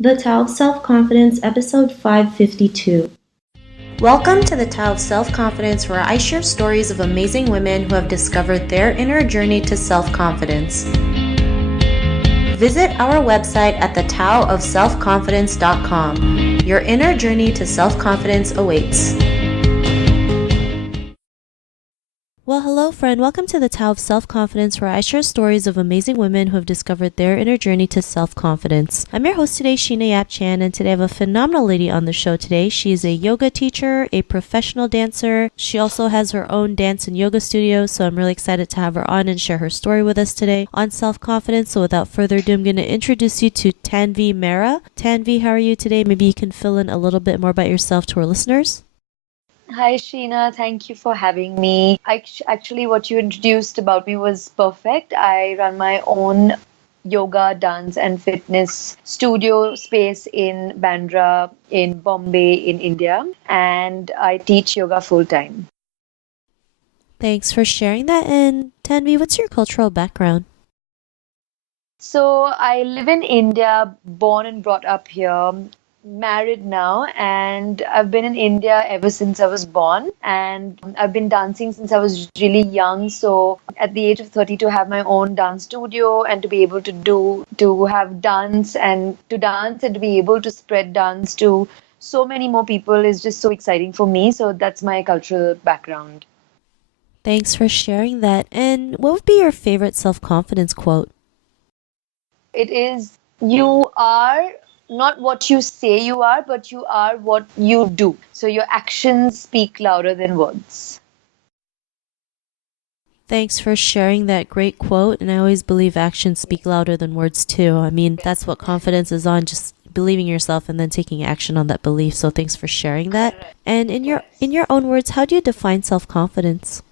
The Tao of Self-Confidence, episode 552. Welcome to the Tao of Self-Confidence, where I share stories of amazing women who have discovered their inner journey to self-confidence. Visit our website at thetaoofselfconfidence.com. Your inner journey to self-confidence awaits. Well, hello friend. Welcome to the Tao of Self-Confidence, where I share stories of amazing women who have discovered their inner journey to self-confidence. I'm your host today, Sheena Yap Chan, and today I have a phenomenal lady on the show today. She is a yoga teacher, a professional dancer. She also has her own dance and yoga studio, so I'm really excited to have her on and share her story with us today on self-confidence. So without further ado, I'm going to introduce you to Tanvi Mehra. Tanvi, how are you today? Maybe you can fill in a little bit more about yourself to our listeners. Hi, Sheena. Thank you for having me. Actually, what you introduced about me was perfect. I run my own yoga, dance, and fitness studio space in Bandra, in Bombay, in India, and I teach yoga full time. Thanks for sharing that. And Tanvi, what's your cultural background? So, I live in India, born and brought up here. Married now, and I've been in India ever since I was born, and I've been dancing since I was really young. So at the age of 30, to have my own dance studio and to be able to have dance and to be able to spread dance to so many more people is just so exciting for me. So that's my cultural background. Thanks for sharing that. And what would be your favorite self-confidence quote? It is, you are not what you say you are, but you are what you do. So your actions speak louder than words. Thanks for sharing that great quote. And I always believe actions speak louder than words too. I mean, that's what confidence is on, just believing yourself and then taking action on that belief. So thanks for sharing that. And in your own words, how do you define self-confidence?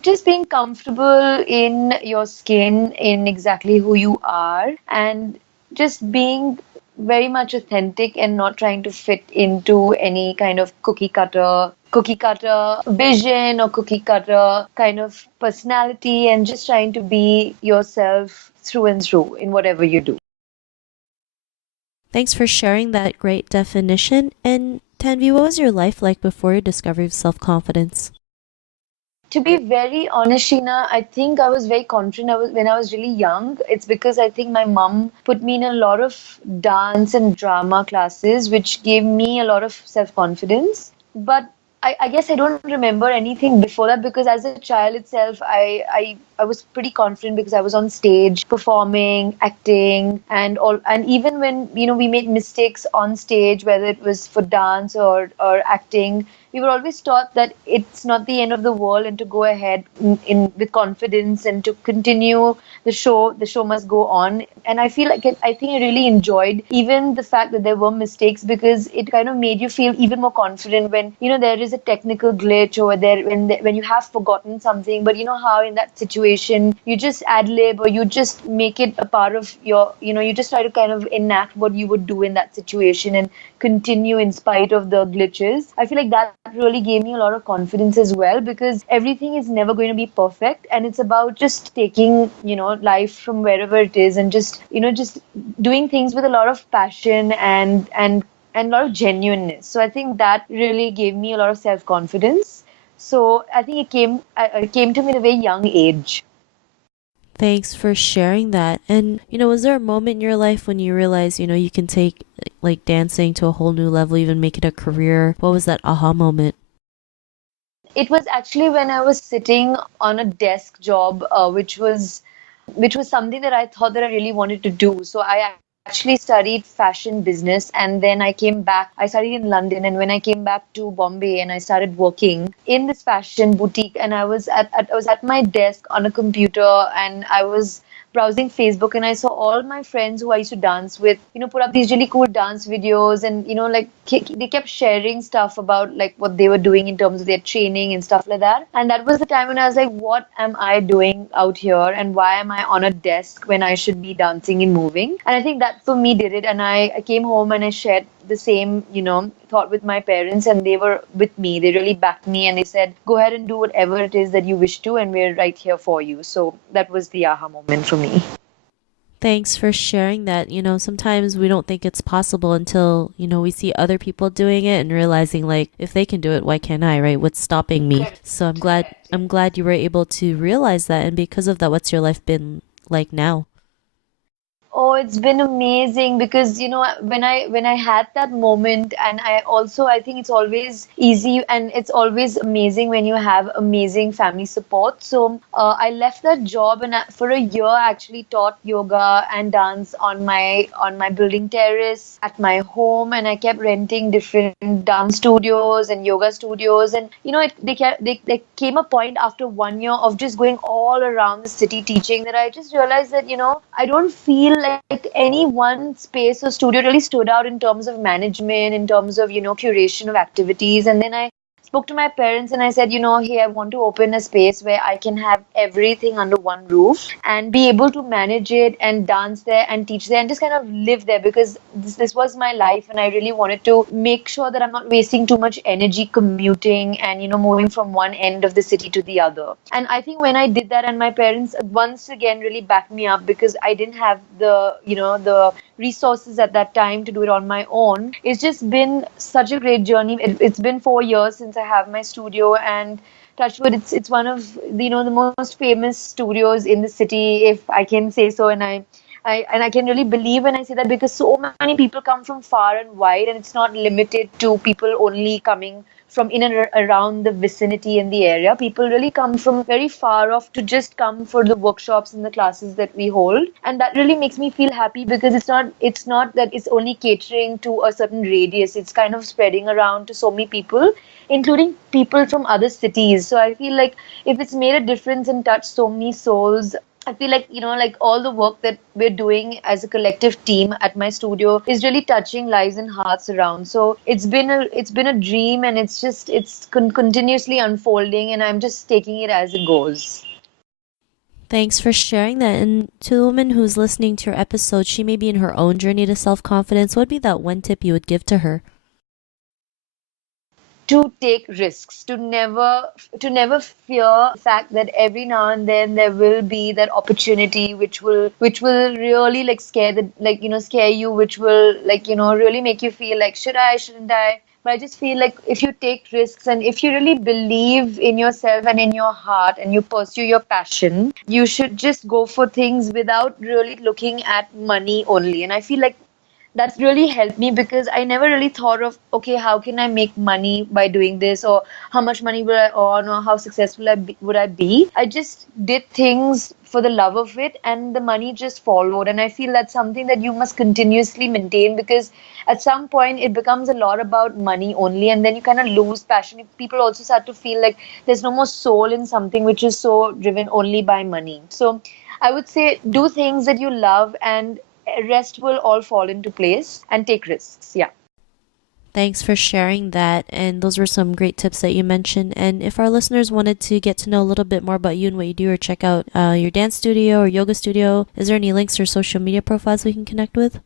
Just being comfortable in your skin, in exactly who you are, and just being very much authentic and not trying to fit into any kind of cookie cutter vision or cookie cutter kind of personality, and just trying to be yourself through and through in whatever you do. Thanks for sharing that great definition. And Tanvi, what was your life like before your discovery of self-confidence? To be very honest, Sheena, I think I was very confident when I was really young. It's because I think my mom put me in a lot of dance and drama classes, which gave me a lot of self-confidence. But I guess I don't remember anything before that, because as a child itself, I was pretty confident because I was on stage performing, acting, and all. And even when we made mistakes on stage, whether it was for dance or acting, we were always taught that it's not the end of the world, and to go ahead in with confidence and to continue the show. The show must go on. And I feel like I think I really enjoyed even the fact that there were mistakes, because it kind of made you feel even more confident when there is a technical glitch over there, when you have forgotten something, but you know how in that situation you just ad lib, or you just make it a part of your, you just try to kind of enact what you would do in that situation and continue in spite of the glitches. I feel like that really gave me a lot of confidence as well, because everything is never going to be perfect, and it's about just taking, life from wherever it is, and just doing things with a lot of passion and a lot of genuineness. So I think that really gave me a lot of self-confidence. So I think it came to me at a very young age. Thanks for sharing that. And, was there a moment in your life when you realized, you can take like dancing to a whole new level, even make it a career? What was that aha moment? It was actually when I was sitting on a desk job, which was something that I thought that I really wanted to do. So I actually studied fashion business, and then I came back. I studied in London, and when I came back to Bombay and I started working in this fashion boutique, and I was at my desk on a computer, and I was browsing Facebook, and I saw all my friends who I used to dance with, put up these really cool dance videos, and like they kept sharing stuff about like what they were doing in terms of their training and stuff like that. And that was the time when I was like, what am I doing out here, and why am I on a desk when I should be dancing and moving? And I think that for me did it. And I came home and I shared the same, thought with my parents, and they were with me. They really backed me, and they said, go ahead and do whatever it is that you wish to, and we're right here for you. So that was the aha moment for me. Thanks for sharing that. Sometimes we don't think it's possible until, we see other people doing it and realizing like if they can do it, why can't I, right? What's stopping me? So I'm glad you were able to realize that, and because of that, what's your life been like now? Oh, it's been amazing because when I had that moment, and I think it's always easy and it's always amazing when you have amazing family support. So I left that job, and for a year I actually taught yoga and dance on my building terrace at my home, and I kept renting different dance studios and yoga studios. And there came a point after 1 year of just going all around the city teaching that I just realized that I don't feel like any one space or studio really stood out in terms of management, in terms of curation of activities. And then I spoke to my parents and I said, hey, I want to open a space where I can have everything under one roof and be able to manage it and dance there and teach there and just kind of live there, because this was my life and I really wanted to make sure that I'm not wasting too much energy commuting and, moving from one end of the city to the other. And I think when I did that, and my parents once again really backed me up because I didn't have the resources at that time to do it on my own. It's just been such a great journey. It's been 4 years since I have my studio, and Touchwood, it's one of the most famous studios in the city, if I can say so. And I can really believe when I say that, because so many people come from far and wide, and it's not limited to people only coming from in and around the vicinity in the area. People really come from very far off to just come for the workshops and the classes that we hold. And that really makes me feel happy, because it's not that it's only catering to a certain radius. It's kind of spreading around to so many people, including people from other cities. So I feel like if it's made a difference and touched so many souls, I feel like, like all the work that we're doing as a collective team at my studio is really touching lives and hearts around. So it's been a dream, and it's continuously unfolding, and I'm just taking it as it goes. Thanks for sharing that. And to the woman who's listening to your episode, she may be in her own journey to self confidence. What would be that one tip you would give to her? To take risks, to never fear the fact that every now and then there will be that opportunity which will really like scare you, which will really make you feel like, shouldn't I? But I just feel like if you take risks and if you really believe in yourself and in your heart and you pursue your passion, you should just go for things without really looking at money only. And I feel like that's really helped me, because I never really thought of, okay, how can I make money by doing this, or how much money will I earn, or how successful would I be. I just did things for the love of it, and the money just followed. And I feel that's something that you must continuously maintain, because at some point it becomes a lot about money only, and then you kind of lose passion. People also start to feel like there's no more soul in something which is so driven only by money. So I would say do things that you love, and rest will all fall into place, and take risks. Yeah. Thanks for sharing that. And those were some great tips that you mentioned. And if our listeners wanted to get to know a little bit more about you and what you do, or check out your dance studio or yoga studio, is there any links or social media profiles we can connect with?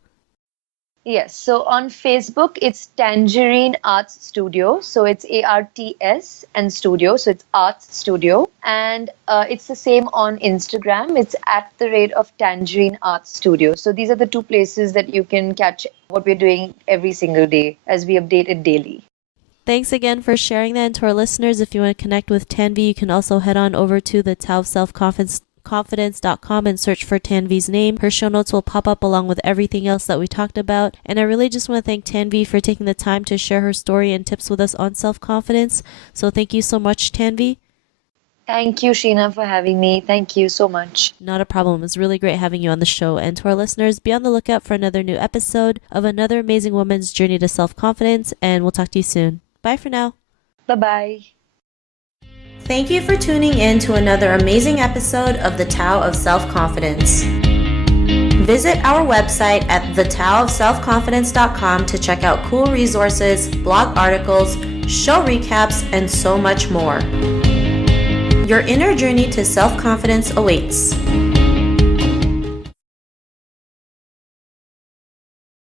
Yes, so on Facebook, it's Tangerine Arts Studio. So it's ARTS and studio. So it's Arts Studio. And it's the same on Instagram. It's at the rate of Tangerine Arts Studio. So these are the two places that you can catch what we're doing every single day, as we update it daily. Thanks again for sharing that. And to our listeners, if you want to connect with Tanvi, you can also head on over to the Tao of Self Confidence.com and search for Tanvi's name. Her show notes will pop up along with everything else that we talked about. And I really just want to thank Tanvi for taking the time to share her story and tips with us on self-confidence. So thank you so much, Tanvi. Thank you, Sheena, for having me. Thank you so much. Not a problem. It was really great having you on the show. And to our listeners, be on the lookout for another new episode of another amazing woman's journey to self-confidence. And we'll talk to you soon. Bye for now. Bye-bye. Thank you for tuning in to another amazing episode of The Tao of Self-Confidence. Visit our website at thetaoofselfconfidence.com to check out cool resources, blog articles, show recaps, and so much more. Your inner journey to self-confidence awaits.